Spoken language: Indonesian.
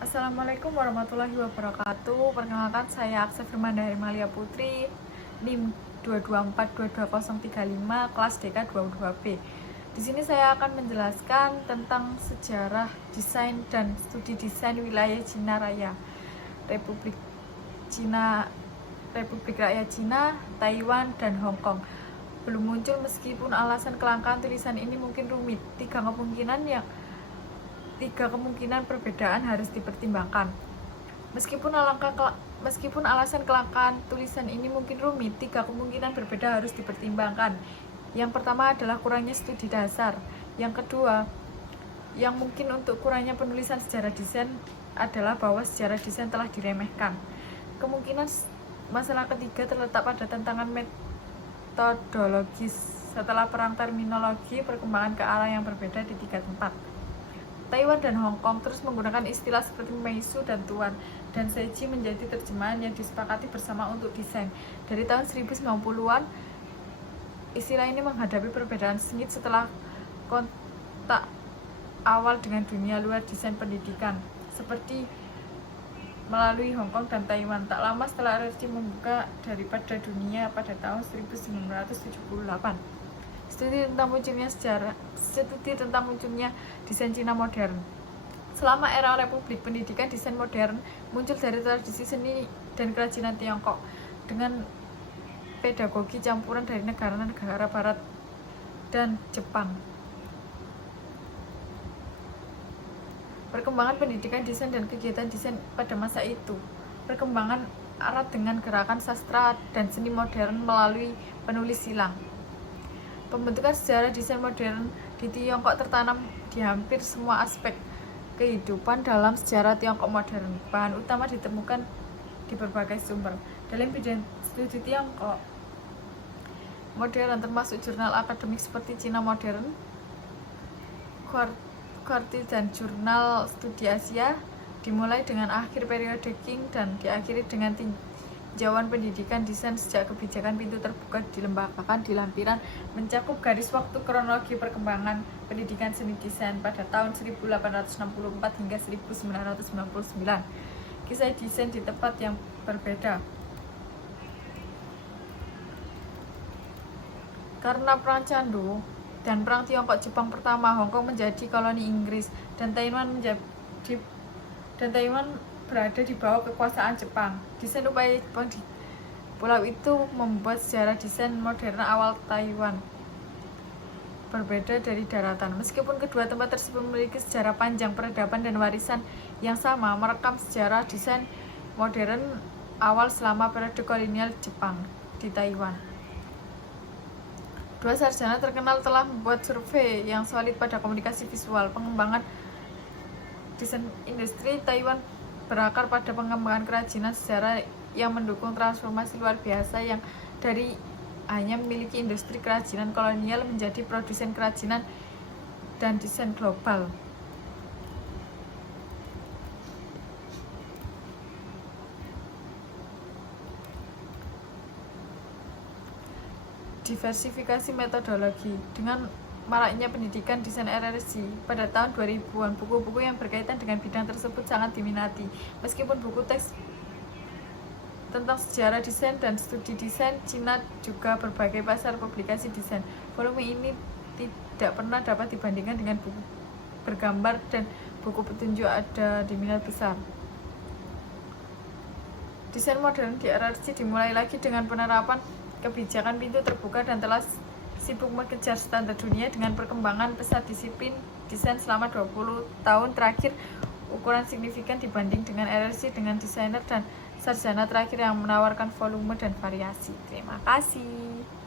Assalamualaikum warahmatullahi wabarakatuh. Perkenalkan, saya Aksa Firmanda Hermalia Putri, NIM 224-22035, kelas DK 22B. Di sini saya akan menjelaskan tentang sejarah desain dan studi desain wilayah Cina Raya, Republik Cina, Republik Rakyat Cina, Taiwan, dan Hong Kong. Belum muncul meskipun alasan kelangkaan tulisan ini mungkin rumit. Tiga kemungkinan perbedaan harus dipertimbangkan. Meskipun alasan kelangkaan tulisan ini mungkin rumit, tiga kemungkinan berbeda harus dipertimbangkan. Yang pertama adalah kurangnya studi dasar. Yang kedua, yang mungkin untuk kurangnya penulisan sejarah desain adalah bahwa sejarah desain telah diremehkan. Kemungkinan masalah ketiga terletak pada tantangan metodologis setelah perang terminologi perkembangan ke arah yang berbeda di tiga tempat. Taiwan dan Hong Kong terus menggunakan istilah seperti Meisu dan Tuan, dan Seiji menjadi terjemahan yang disepakati bersama untuk desain. Dari tahun 1090-an, istilah ini menghadapi perbedaan sengit setelah kontak awal dengan dunia luar desain pendidikan, seperti melalui Hong Kong dan Taiwan. Tak lama setelah RRC membuka daripada dunia pada tahun 1978. Studi tentang munculnya desain Cina modern. Selama era Republik Pendidikan, desain modern muncul dari tradisi seni dan kerajinan Tiongkok dengan pedagogi campuran dari negara-negara Barat dan Jepang. Perkembangan pendidikan desain dan kegiatan desain pada masa itu. Perkembangan erat dengan gerakan sastra dan seni modern melalui penulis silang. Pembentukan sejarah desain modern di Tiongkok tertanam di hampir semua aspek kehidupan dalam sejarah Tiongkok modern. Bahan utama ditemukan di berbagai sumber. Dalam bidang studi Tiongkok modern termasuk jurnal akademik seperti Cina Modern, Quartile, dan jurnal studi Asia, dimulai dengan akhir periode Qing dan diakhiri dengan tinjauan pendidikan desain sejak kebijakan pintu terbuka dilembagakan di lampiran, mencakup garis waktu kronologi perkembangan pendidikan seni desain pada tahun 1864 hingga 1999. Kisah desain di tempat yang berbeda. Karena perang Candu dan perang Tiongkok-Jepang pertama, Hong Kong menjadi koloni Inggris dan Taiwan berada di bawah kekuasaan Jepang. Desain upaya Jepang di pulau itu membuat sejarah desain modern awal Taiwan berbeda dari daratan. Meskipun kedua tempat tersebut memiliki sejarah panjang, peradaban, dan warisan yang sama, merekam sejarah desain modern awal selama periode kolonial Jepang di Taiwan. Dua sarjana terkenal telah membuat survei yang solid pada komunikasi visual. Pengembangan desain industri Taiwan berakar pada pengembangan kerajinan sejarah yang mendukung transformasi luar biasa yang dari hanya memiliki industri kerajinan kolonial menjadi produsen kerajinan dan desain global. Diversifikasi metodologi. Dengan maraknya pendidikan desain RRC pada tahun 2000-an, buku-buku yang berkaitan dengan bidang tersebut sangat diminati. Meskipun buku teks tentang sejarah desain dan studi desain Cina juga berbagai pasar publikasi desain, volume ini tidak pernah dapat dibandingkan dengan buku bergambar dan buku petunjuk ada di minat besar. Desain modern di RRC dimulai lagi dengan penerapan kebijakan pintu terbuka dan telah sibuk mengejar standar dunia dengan perkembangan pesat disiplin desain selama 20 tahun terakhir. Ukuran signifikan dibanding dengan RRC dengan desainer dan sarjana terakhir yang menawarkan volume dan variasi. Terima kasih.